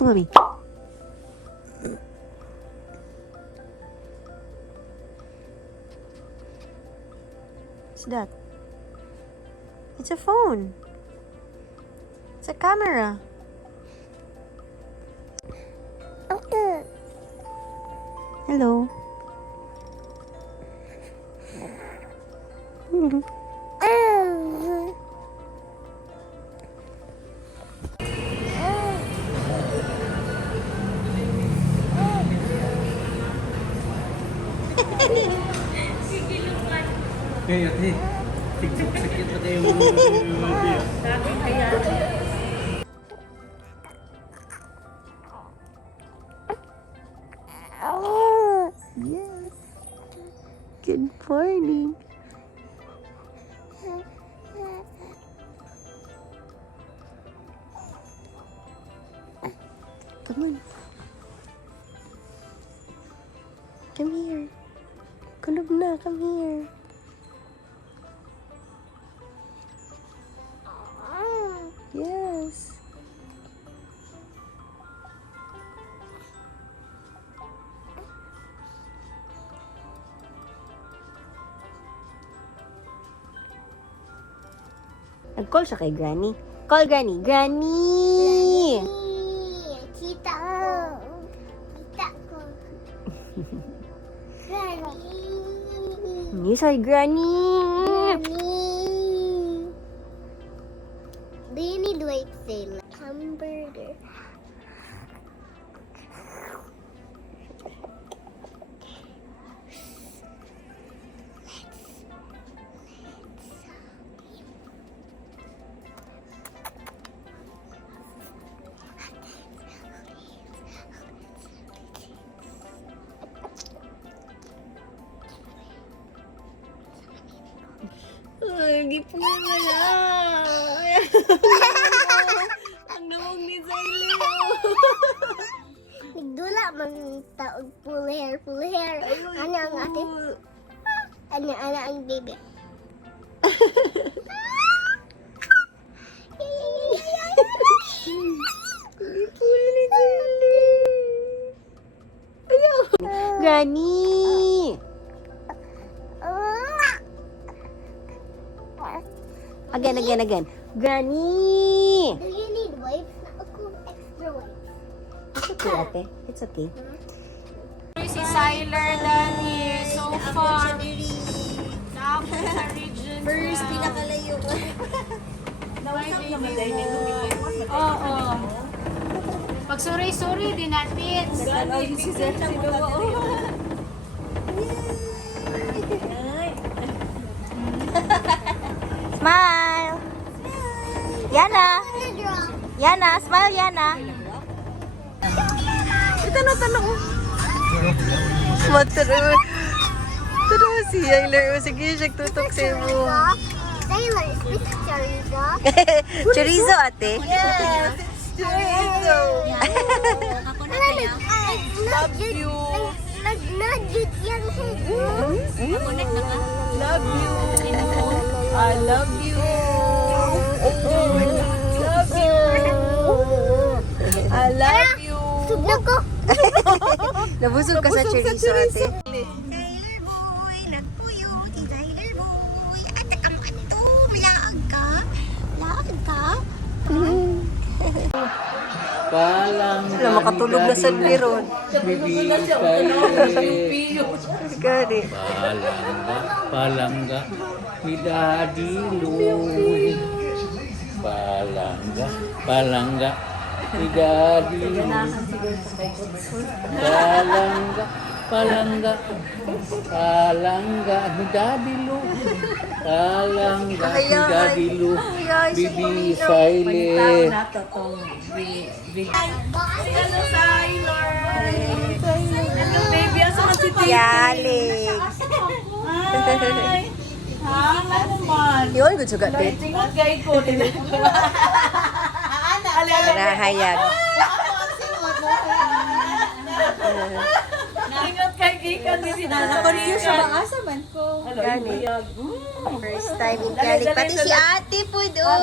to mommy. What's that? It's a phone. It's a camera. Hello. Hey, ate. Sakit pa tayo mo. Yes. Good morning. Come on. Come here. Kulob na, come here. Yes. Nag-call siya kay Granny. Call Granny. Granny! Kita ko. Kita ko. Granny. You say Granny. Do you need like say hamburger? Ay, di po wala. Ang namog ni Xyler. Nagdula man taog full hair, full hair. Ano ang ate? Ano ang baby? Di po ni Xyler. Ayaw. Granny. Again. Granny. Do you need wipes? Ako extra wipes. It's okay, ate. It's okay. Si Xyler Dani, so far. Tapos sa region. First, pinakalayo ko. Oo. Pag suri-suri, din natin. Si Sir, Smile! Yana! Yana! Smile, Yana! Tanong. Mataro. Tanong si Xyler. Sige, siya tutok sa'yo mo. Xyler, is this chorizo? Chorizo, ate? Yes, Chorizo. Love you. Nag-nudget yan siya. Love you. I love you. Love you. I love you. Subnog ko. Nabusog ka sa chorizo, ate. Xyler boy, nagpuyo. Si Xyler boy. Ate, ano ito? Malaag ka? Malaag ka? Palangga. Wala, makatulog na sa liron. Bibi Xyler. Gani. Palangga. Ni Daddy Loy. Palangga. Ni Daddy Loy. Palangga. Ni Daddy Loy. Palangga. Ni Daddy Loy. Bibi Xyler. Hello, baby. Asa ka si Titi? Yalig. Ano man? Yun, good sugat, babe. Tingog kay ko. Nahayag. Tingog kay Gikan. Na-confuse siya ba? Asa man ko? Gani. First time in Cali. Pati si ate po doon.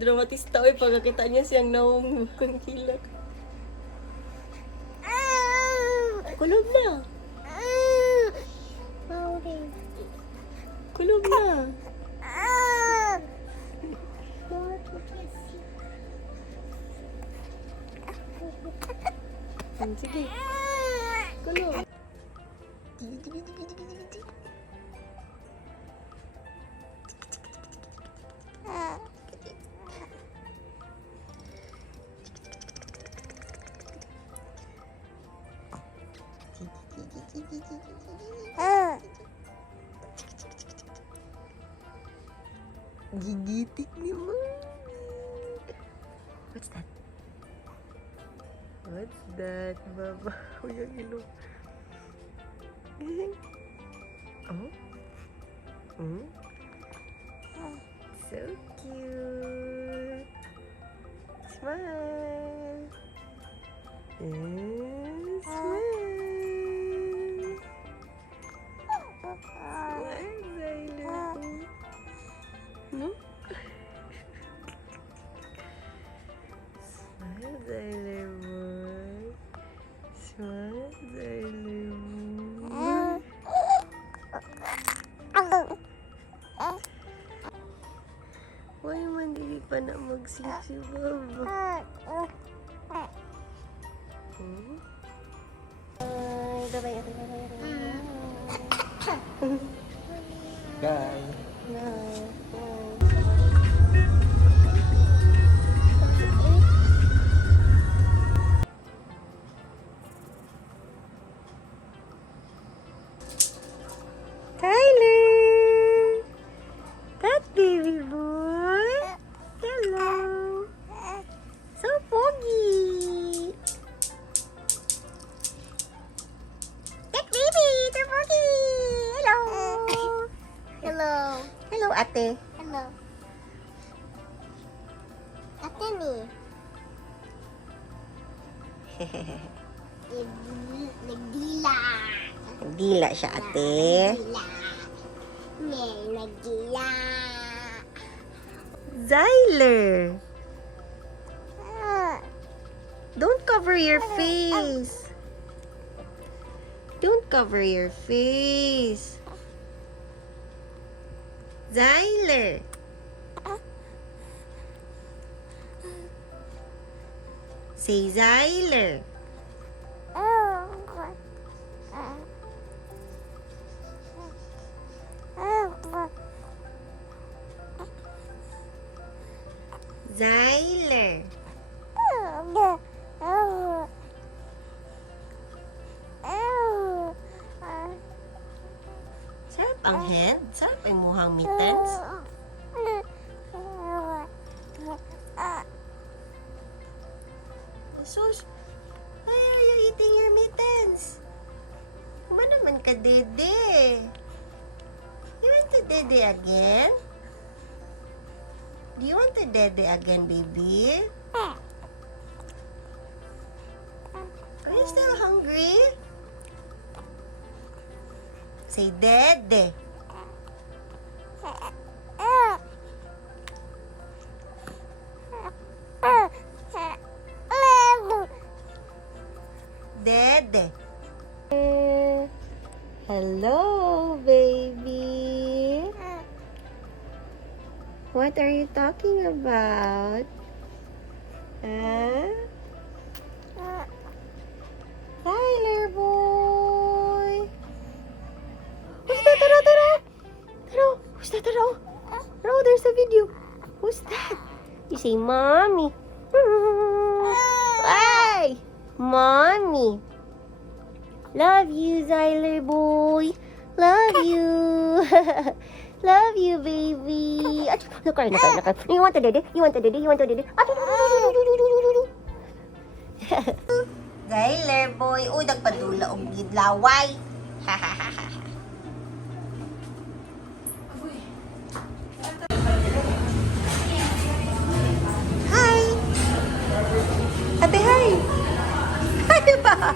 dramatista. Uy, pagkakita niya siyang naong hilak. Kulog na. Kulog na. Sige. Kulog. Gigitik ni Mami. What's that? What's that, Baba? Uyang ilong. Oh? Hmm? So cute. Smile. Smile. Smile, Xyler. No? Smile, Xyler boy. Smile, Xyler boy. Why man dili pa na mag-sleep si Baba? Bye-bye. Bye. Xyler! That baby boy! Hello! So foggy! That baby! So foggy! Hello! Hello. Hello, ate. Hello. Ate ni. Nagdila. Dila siya, ate. Nagdila. May nagdila. Xyler! Don't cover your face. Don't cover your face. Xyler! Say Xyler. Xyler. Sarap ang head. Sarap ang muhang mittens. Sus, why are you eating your mittens? Kuma naman ka, Dede. You want to Dede again? Do you want to Dede again, baby? Are you still hungry? Say Dede. Dede. Hello, baby. What are you talking about? Huh? Xyler boy. Who's that? Tara, tara. Tara. Who's that? Tara. Tara, there's a video. Who's that? You say, Mommy. Ay! Mommy. Love you, Xyler boy. Love you. Love you, baby. Nakar. You want to dede? You want to dede? You want to dede? Xyler boy. Uy, nagpadula og gidlaway. Hi. Ate, hi. Hi ba?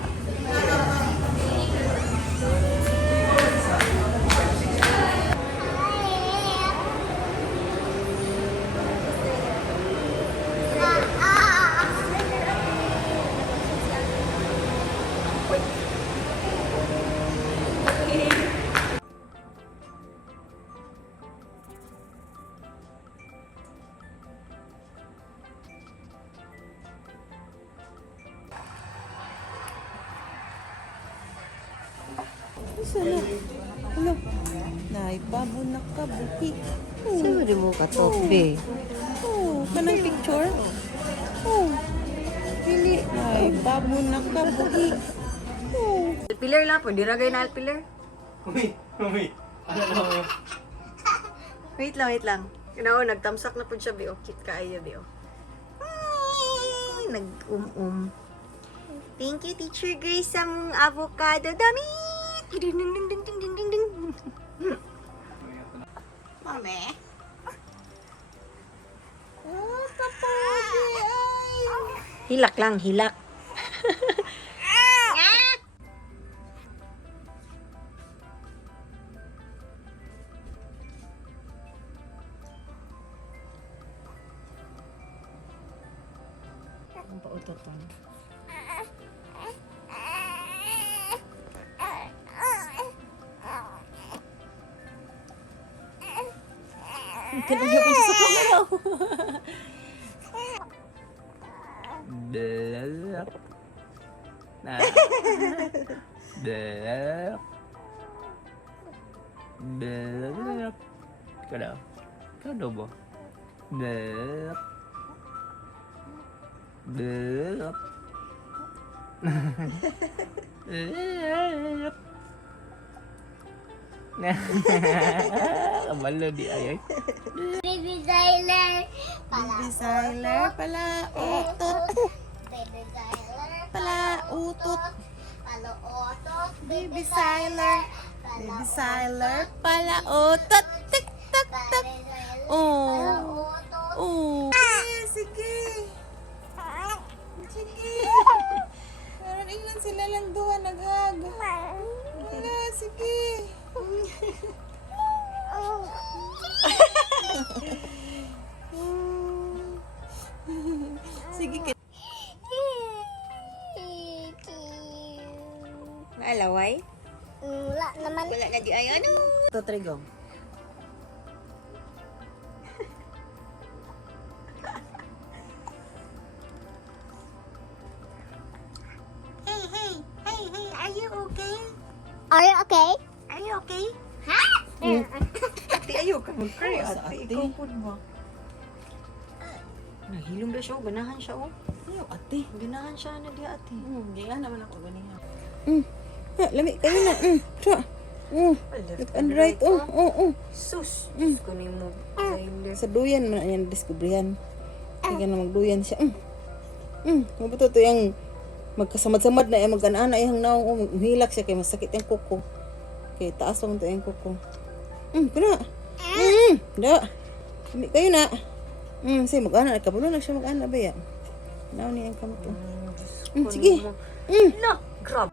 Ano? Nay, babo na ka, buhi. Saan mo ka to, be? Oh, kanang picture? Oh. Pili. Nay, babo na ka, buhi. Oh. Alpiler lang po, di ragay na alpiler. Umi. Ano na mo? Wait lang. Kinaw, nagtamsak na po siya, Bio. Cute ka ayo, Bio. Ay, Thank you, Teacher Grace, sa mong avocado damit. Ding, ding, ding, ding, ding, ding, ding, ding. Mami? Oh, kapagi, ay. Hilak lang, hilak. Ang pautoton. Tinanggapin siya sa camera. Belak. Nah. Belak. Belak. Kada. Kada ba? Belak. Belak. Belak. Kabalo di ay. Baby Xyler. Baby Xyler pala utot. Baby Xyler. Pala utot. Palootot. Baby Xyler. Baby Xyler pala utot. Tik tak tak. Oh. Oh. Sige. Sige. Parang ilan sila lang duha naghag. Wala, sige. Sige ka. Naalaway? Wala naman. Wala na di ay ano. Ito, Trigo. Hey, are you okay? Are you okay? Are you okay? Ha? Ate, ayaw ka mag-cry. Sa Ate, ate. ikaw po mo. Nahilom na siya, ganahan siya, oh. Ayaw, ate. Ganahan siya na di ate. Ganyan naman ako ganihan. Lami kayo na. Try. Left and right. Sus, Diyos ko ni mo. Xyler. Sa duyan man yan diskubrihan. Kaya na magduyan siya. Mabuto to yung magkasamad-samad na yung magkanaan na yung naong humilak siya kaya masakit yung kuko. Kaya taas lang ito yung kuko. Kuna. Da. Lami kayo na. Sige mag-ana. Kapulo na siya mag-ana ba yan? Naon niya yung kamot. Sige. No, grab.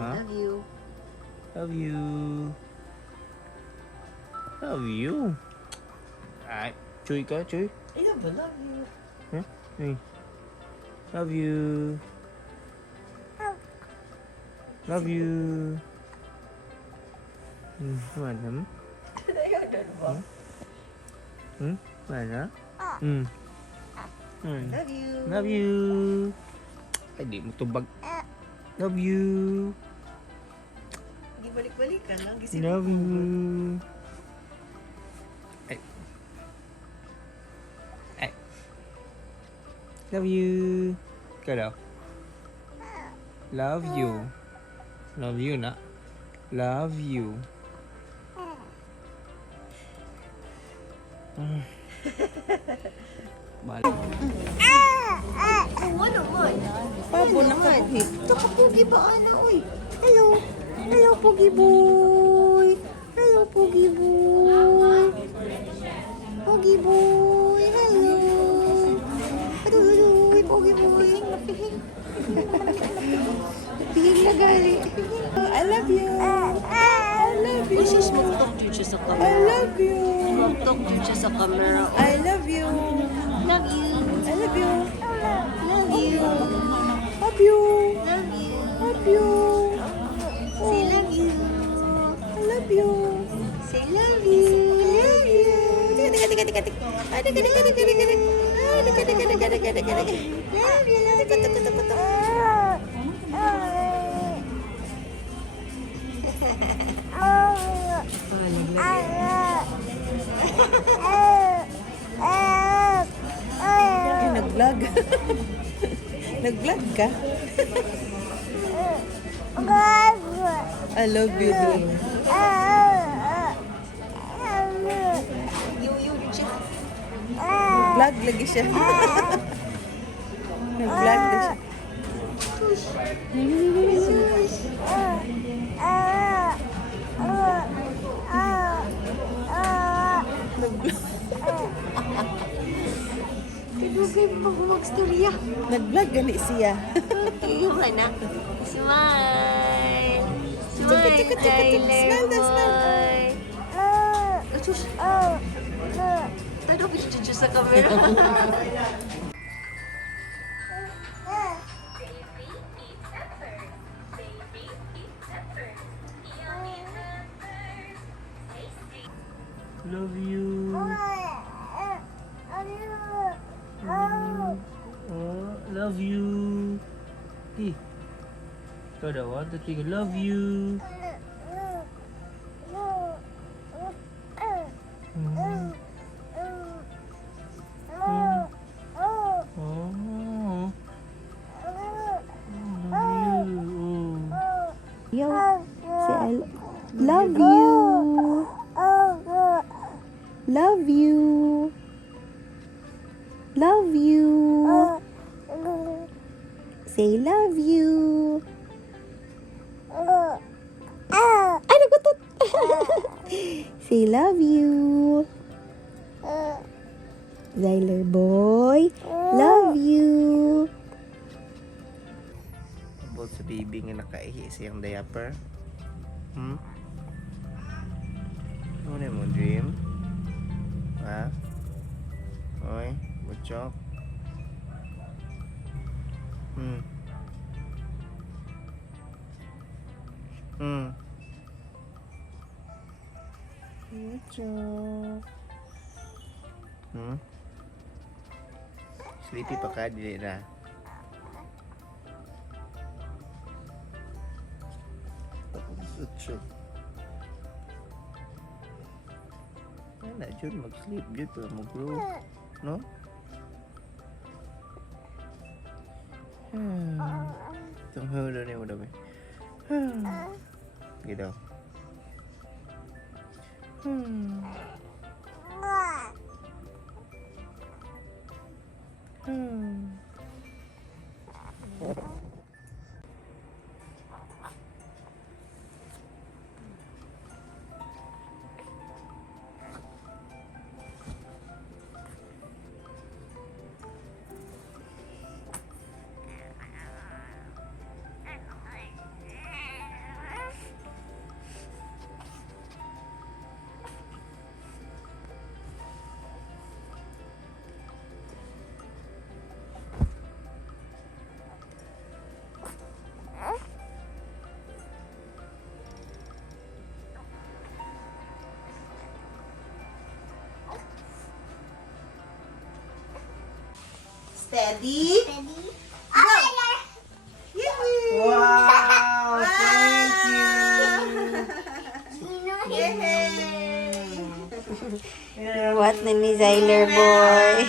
Ha? Love you. Love you. Love you. Ay, cuy ka, cuy. Ayaw ba, love you. Huh? Hey. Love you. Love you. Mana? Ayaw na ba? Mana? Love you. Love you. Ay, di mo tubag. Love you. Di balik-balikan lang. Gising Love mo. you. Ay. Ay. Love you. Ikaw daw. Love you. Love you na. Love you. Balik. Pabo na kabuhi. Nakapugi ba, Ana? Uy. Hello. Hello, Pugi Boy. Hello, Pugi Boy. Pugi Boy. Hello. Aduh, Pugi Boy. Pihing na gali. I love you. I love you. Sus, mag-talk din siya sa I camera. love you. Mag-talk din siya sa camera. I love you. Love you. I love you. Love you. Love you. Love you. Love you. Say love you. love you. Say love you. Love you. Love you. Ay, nag-vlog. Nag-vlog ka? I love you, din. Vlog lagi siya. Nag-vlog na siya. Kadugay pa ko magstorya. Nag-vlog gani siya. Yung anak. Smile. Smile, Tukat, tukat, tukat. Smile na, smile. Asus. Tado ko chuchu sa camera. Love you. Oh, love you. Eh. Ikaw daw, 1, 2, 3, love you. Mm. Oh. Love you. Yo, say I love you. Love you. Love you. Say love you. Ay, nagutot. Say love you. Xyler boy, love you. About sa baby nga nakaihi siyang diaper. Ano na mo dream? Ha? Oy, butchok. Butchok. Sleepy pa ka, dili na. Butchok. Na jud mag-sleep jud pa mag-grow, no? Tunghulo ni mo dami. Gitu. Steady. Wow! Thank you! What na ni Xyler boy?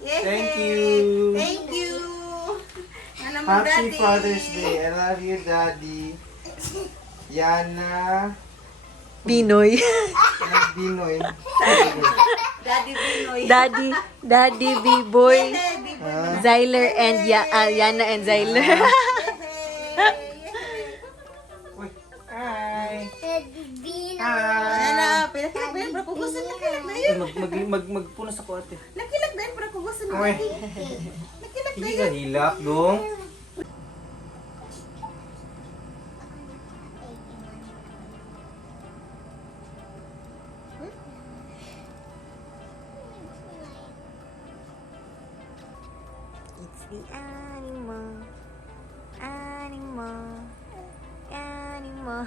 Thank you! Thank you. Ano mo, Happy Daddy? Father's Day! I love you, Daddy. Yana. Binoy. Binoy. Daddy Binoy. Daddy B-boy. Ah, Xyler and Yana and Xyler. uy. Hi! Ano, pinakilagdayan para kugusan. Nakilagdayan. Magpunas ako ate. Nakilagdayan para kugusan. Uy. Hindi ka hilak dong. It's the animal. Animal. Animal.